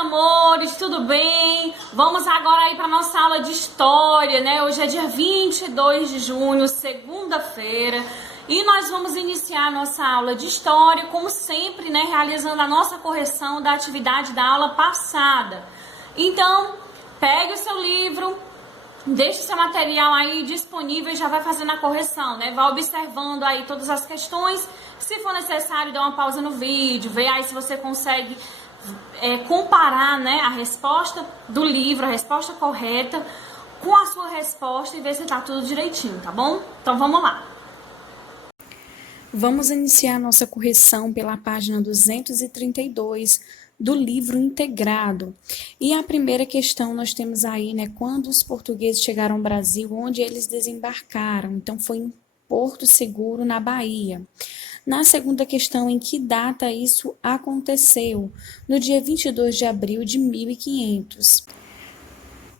amores, tudo bem? Vamos agora aí para nossa aula de história, né? Hoje é dia 22 de junho, segunda-feira, e nós vamos iniciar a nossa aula de história, como sempre, né? Realizando a nossa correção da atividade da aula passada. Então, pegue o seu livro, deixe o seu material aí disponível e já vai fazendo a correção, né? Vai observando aí todas as questões. Se for necessário, dá uma pausa no vídeo, vê aí se você consegue comparar, né, a resposta do livro, a resposta correta, com a sua resposta e ver se tá tudo direitinho, tá bom? Então vamos lá. Vamos iniciar nossa correção pela página 232 do livro integrado. E a primeira questão nós temos aí, né, quando os portugueses chegaram ao Brasil, onde eles desembarcaram. Então foi em Porto Seguro, na Bahia. Na segunda questão, em que data isso aconteceu? No dia 22 de abril de 1500.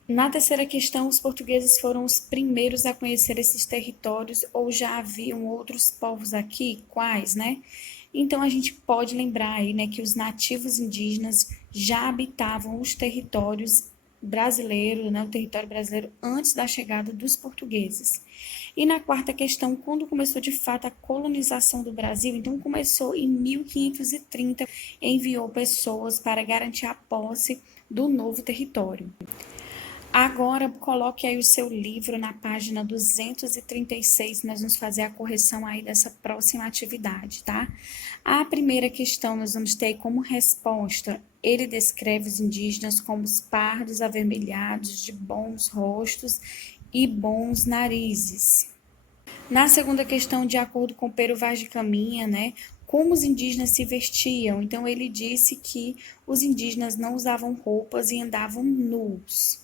Na terceira questão, os portugueses foram os primeiros a conhecer esses territórios ou já haviam outros povos aqui? Quais, né? Então, a gente pode lembrar aí, né, que os nativos indígenas já habitavam os territórios brasileiros, né, o território brasileiro antes da chegada dos portugueses. E na quarta questão, quando começou de fato a colonização do Brasil? Então, começou em 1530, enviou pessoas para garantir a posse do novo território. Agora, coloque aí o seu livro na página 236, nós vamos fazer a correção aí dessa próxima atividade, tá? A primeira questão nós vamos ter como resposta, ele descreve os indígenas como os pardos avermelhados, de bons rostos e bons narizes. Na segunda questão, de acordo com Pero Vaz de Caminha, né, como os indígenas se vestiam? Então, ele disse que os indígenas não usavam roupas e andavam nus.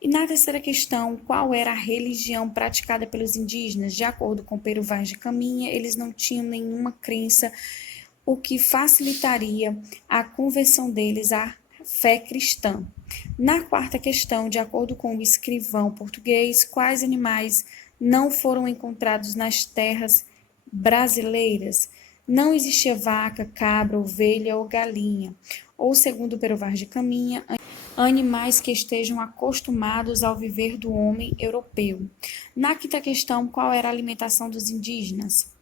E na terceira questão, qual era a religião praticada pelos indígenas? De acordo com Pero Vaz de Caminha, eles não tinham nenhuma crença, o que facilitaria a conversão deles à fé cristã. Na quarta questão, de acordo com o escrivão português, quais animais não foram encontrados nas terras brasileiras? Não existia vaca, cabra, ovelha ou galinha. Ou, segundo Pero Vaz de Caminha, animais que estejam acostumados ao viver do homem europeu. Na quinta questão, qual era a alimentação dos indígenas?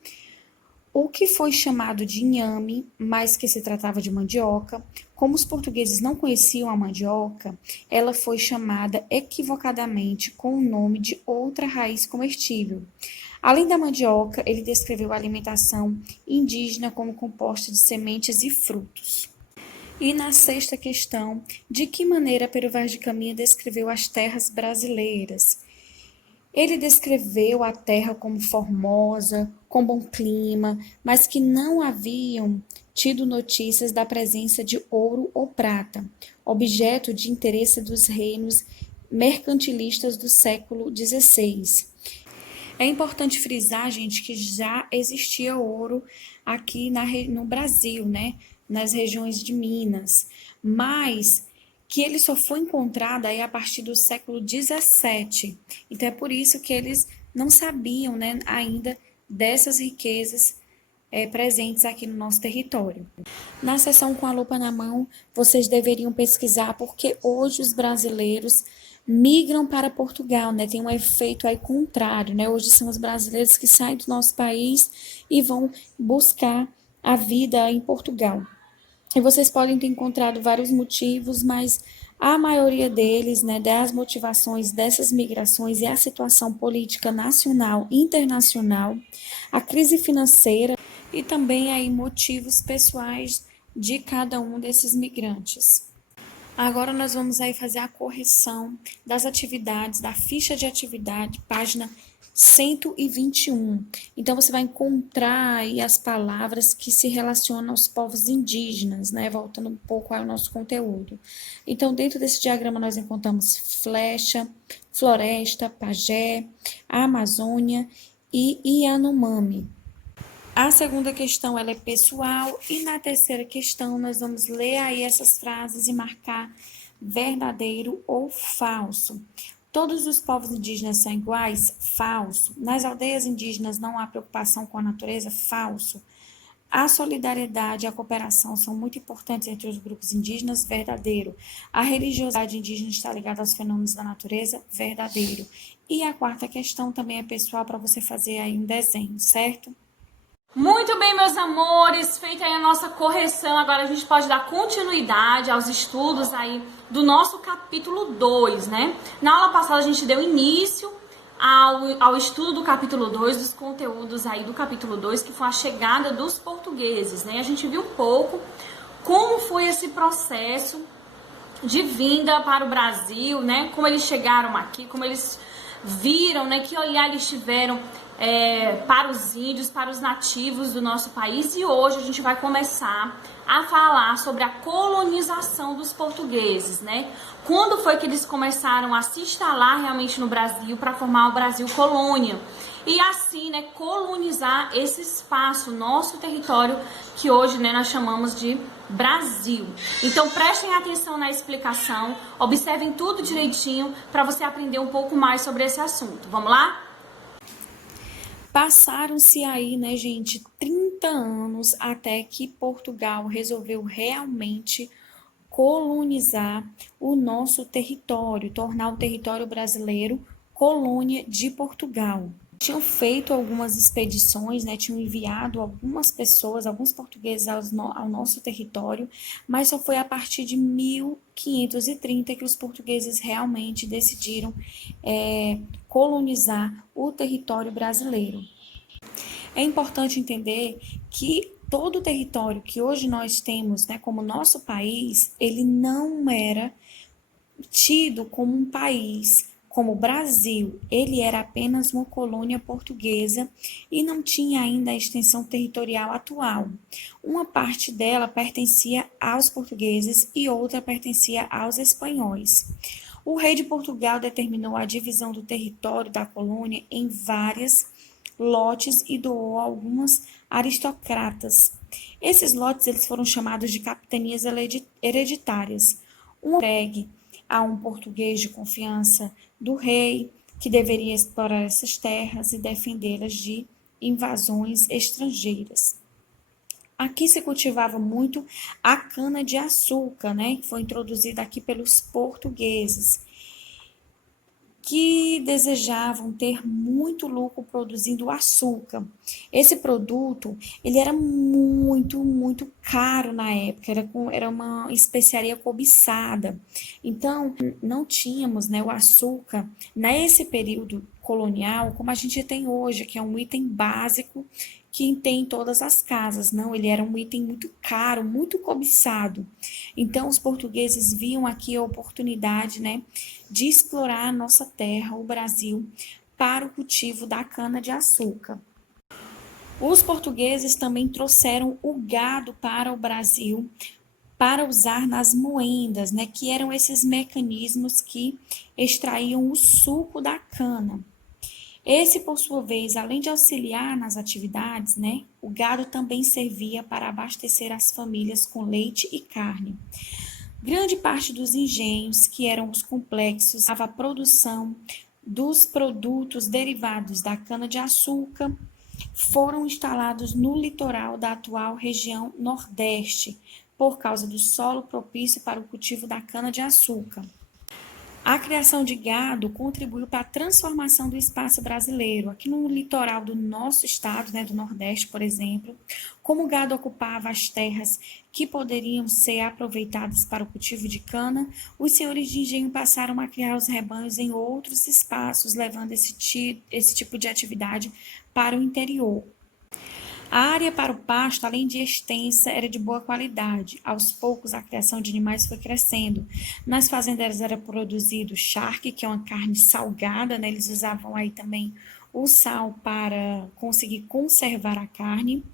O que foi chamado de inhame, mas que se tratava de mandioca. Como os portugueses não conheciam a mandioca, ela foi chamada equivocadamente com o nome de outra raiz comestível. Além da mandioca, ele descreveu a alimentação indígena como composta de sementes e frutos. E na sexta questão, de que maneira Pero Vaz de Caminha descreveu as terras brasileiras? Ele descreveu a terra como formosa, com bom clima, mas que não haviam tido notícias da presença de ouro ou prata, objeto de interesse dos reinos mercantilistas do século XVI. É importante frisar, gente, que já existia ouro aqui no Brasil, né? Nas regiões de Minas, mas que ele só foi encontrado aí a partir do século XVII. Então, é por isso que eles não sabiam, né, ainda dessas riquezas presentes aqui no nosso território. Na seção com a lupa na mão, vocês deveriam pesquisar porque hoje os brasileiros migram para Portugal, né? Tem um efeito aí contrário, né? Hoje são os brasileiros que saem do nosso país e vão buscar a vida em Portugal. E vocês podem ter encontrado vários motivos, mas a maioria deles, né, das motivações dessas migrações é a situação política nacional e internacional, a crise financeira e também aí motivos pessoais de cada um desses migrantes. Agora nós vamos aí fazer a correção das atividades, da ficha de atividade, página 121. Então, você vai encontrar aí as palavras que se relacionam aos povos indígenas, né? Voltando um pouco ao nosso conteúdo. Então, dentro desse diagrama, nós encontramos flecha, floresta, pajé, Amazônia e Yanomami. A segunda questão ela é pessoal e na terceira questão nós vamos ler aí essas frases e marcar verdadeiro ou falso. Todos os povos indígenas são iguais? Falso. Nas aldeias indígenas não há preocupação com a natureza? Falso. A solidariedade e a cooperação são muito importantes entre os grupos indígenas, verdadeiro. A religiosidade indígena está ligada aos fenômenos da natureza, verdadeiro. E a quarta questão também é pessoal, para você fazer aí um desenho, certo? Muito bem, meus amores, feita aí a nossa correção, agora a gente pode dar continuidade aos estudos aí do nosso capítulo 2, né? Na aula passada a gente deu início ao estudo do capítulo 2, dos conteúdos aí do capítulo 2, que foi a chegada dos portugueses, né? A gente viu um pouco como foi esse processo de vinda para o Brasil, né? Como eles chegaram aqui, como eles viram, né? Que olhar eles tiveram para os índios, para os nativos do nosso país. E hoje a gente vai começar a falar sobre a colonização dos portugueses, né? Quando foi que eles começaram a se instalar realmente no Brasil para formar o Brasil colônia? E assim, né, colonizar esse espaço, nosso território, que hoje, né, nós chamamos de Brasil. Então prestem atenção na explicação, observem tudo direitinho para você aprender um pouco mais sobre esse assunto. Vamos lá? Passaram-se aí, né, gente, 30 anos até que Portugal resolveu realmente colonizar o nosso território, tornar o território brasileiro colônia de Portugal. Tinham feito algumas expedições, né, tinham enviado algumas pessoas, alguns portugueses ao nosso território, mas só foi a partir de 1530 que os portugueses realmente decidiram colonizar o território brasileiro. É importante entender que todo o território que hoje nós temos, né, como nosso país, ele não era tido como um país, como o Brasil. Ele era apenas uma colônia portuguesa e não tinha ainda a extensão territorial atual. Uma parte dela pertencia aos portugueses e outra pertencia aos espanhóis. O rei de Portugal determinou a divisão do território da colônia em várias lotes e doou a algumas aristocratas. Esses lotes eles foram chamados de capitanias hereditárias. Um entregue a um português de confiança do rei, que deveria explorar essas terras e defendê-las de invasões estrangeiras. Aqui se cultivava muito a cana-de-açúcar, né, que foi introduzida aqui pelos portugueses, que desejavam ter muito lucro produzindo açúcar. Esse produto, ele era muito caro na época, era uma especiaria cobiçada. Então, não tínhamos, né, o açúcar nesse período colonial como a gente tem hoje, que é um item básico que tem em todas as casas. Não, ele era um item muito caro, muito cobiçado. Então, os portugueses viam aqui a oportunidade, né, de explorar a nossa terra, o Brasil, para o cultivo da cana-de-açúcar. Os portugueses também trouxeram o gado para o Brasil para usar nas moendas, né, que eram esses mecanismos que extraíam o suco da cana. Esse, por sua vez, além de auxiliar nas atividades, né, o gado também servia para abastecer as famílias com leite e carne. Grande parte dos engenhos, que eram os complexos, a produção dos produtos derivados da cana-de-açúcar, foram instalados no litoral da atual região Nordeste, por causa do solo propício para o cultivo da cana-de-açúcar. A criação de gado contribuiu para a transformação do espaço brasileiro. Aqui no litoral do nosso estado, né, do Nordeste, por exemplo, como o gado ocupava as terras que poderiam ser aproveitadas para o cultivo de cana, os senhores de engenho passaram a criar os rebanhos em outros espaços, levando esse tipo de atividade para o interior. A área para o pasto, além de extensa, era de boa qualidade. Aos poucos, a criação de animais foi crescendo. Nas fazendas era produzido charque, que é uma carne salgada, né? Eles usavam aí também o sal para conseguir conservar a carne,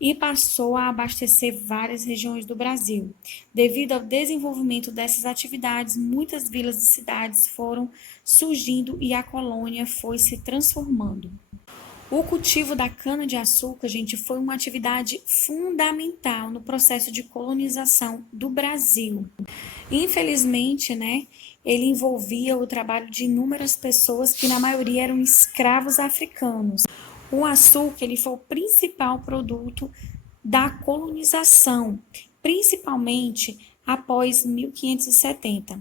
e passou a abastecer várias regiões do Brasil. Devido ao desenvolvimento dessas atividades, muitas vilas e cidades foram surgindo e a colônia foi se transformando. O cultivo da cana-de-açúcar, gente, foi uma atividade fundamental no processo de colonização do Brasil. Infelizmente, né, ele envolvia o trabalho de inúmeras pessoas que na maioria eram escravos africanos. O açúcar ele foi o principal produto da colonização, principalmente após 1570.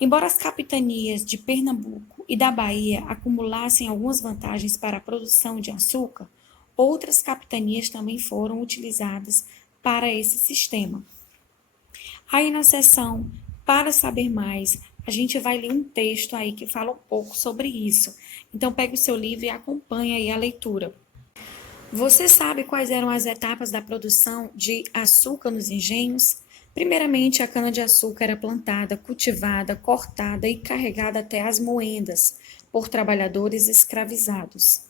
Embora as capitanias de Pernambuco e da Bahia acumulassem algumas vantagens para a produção de açúcar, outras capitanias também foram utilizadas para esse sistema. Aí na seção Para Saber Mais, a gente vai ler um texto aí que fala um pouco sobre isso. Então pegue o seu livro e acompanhe aí a leitura. Você sabe quais eram as etapas da produção de açúcar nos engenhos? Primeiramente, a cana-de-açúcar era plantada, cultivada, cortada e carregada até as moendas por trabalhadores escravizados.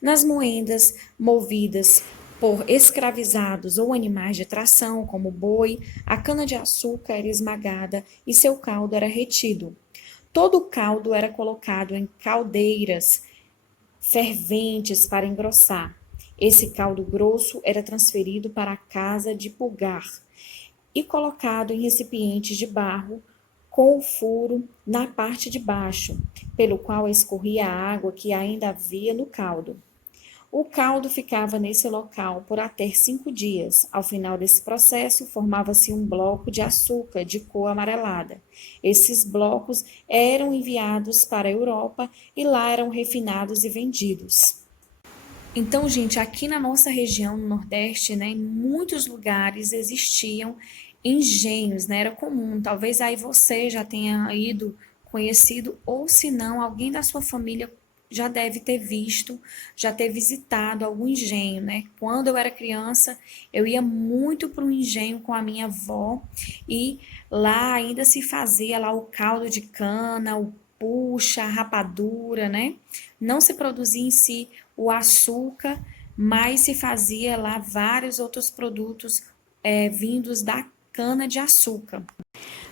Nas moendas, movidas por escravizados ou animais de tração, como boi, a cana-de-açúcar era esmagada e seu caldo era retido. Todo o caldo era colocado em caldeiras ferventes para engrossar. Esse caldo grosso era transferido para a casa de pulgar e colocado em recipientes de barro com o furo na parte de baixo, pelo qual escorria a água que ainda havia no caldo. O caldo ficava nesse local por até 5 dias. Ao final desse processo, formava-se um bloco de açúcar de cor amarelada. Esses blocos eram enviados para a Europa e lá eram refinados e vendidos. Então, gente, aqui na nossa região, no Nordeste, né, em muitos lugares existiam engenhos, né? Era comum. Talvez aí você já tenha ido, conhecido, ou se não, alguém da sua família já deve ter visto, já ter visitado algum engenho, né? Quando eu era criança, eu ia muito para o engenho com a minha avó e lá ainda se fazia lá o caldo de cana, o puxa, a rapadura, né? Não se produzia em si o açúcar, mas se fazia lá vários outros produtos vindos da cana de açúcar.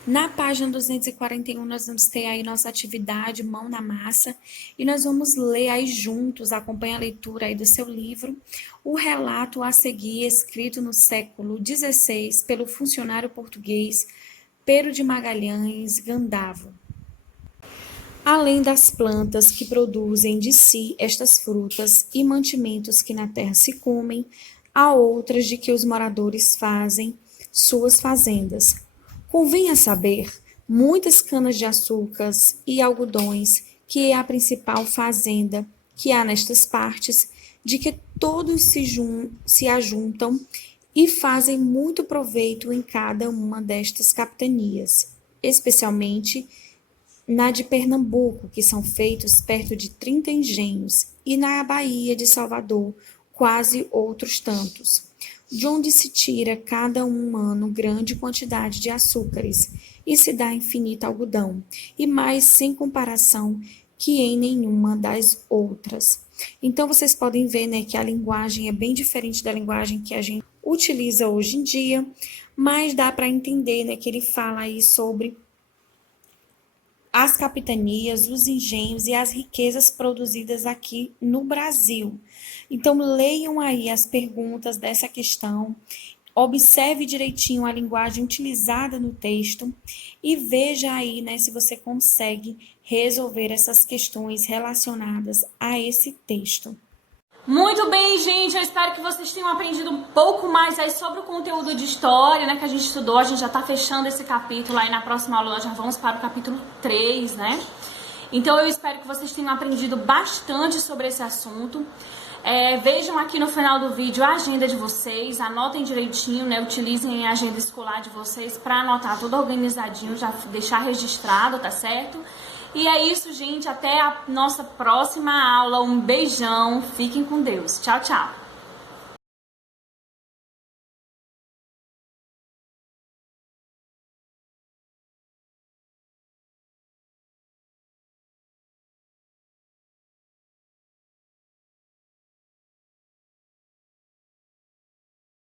Na página 241, nós vamos ter aí nossa atividade Mão na Massa e nós vamos ler aí juntos, acompanha a leitura aí do seu livro, o relato a seguir escrito no século XVI pelo funcionário português Pero de Magalhães Gandavo. Além das plantas que produzem de si estas frutas e mantimentos que na terra se comem, há outras de que os moradores fazem suas fazendas. Convém a saber, muitas canas de açúcar e algodões, que é a principal fazenda que há nestas partes, de que todos se ajuntam e fazem muito proveito em cada uma destas capitanias, especialmente na de Pernambuco, que são feitos perto de 30 engenhos, e na Baía de Salvador, quase outros tantos, de onde se tira cada um ano grande quantidade de açúcares, e se dá infinito algodão, e mais sem comparação que em nenhuma das outras. Então, vocês podem ver, né, que a linguagem é bem diferente da linguagem que a gente utiliza hoje em dia, mas dá para entender, né, que ele fala aí sobre as capitanias, os engenhos e as riquezas produzidas aqui no Brasil. Então, leiam aí as perguntas dessa questão, observe direitinho a linguagem utilizada no texto e veja aí, né, se você consegue resolver essas questões relacionadas a esse texto. Muito bem, gente, eu espero que vocês tenham aprendido um pouco mais aí sobre o conteúdo de história, né, que a gente estudou. A gente já tá fechando esse capítulo, aí na próxima aula nós já vamos para o capítulo 3, né? Então eu espero que vocês tenham aprendido bastante sobre esse assunto. Vejam aqui no final do vídeo a agenda de vocês, anotem direitinho, né, utilizem a agenda escolar de vocês para anotar tudo organizadinho, já deixar registrado, tá certo? E é isso, gente. Até a nossa próxima aula. Um beijão. Fiquem com Deus. Tchau, tchau.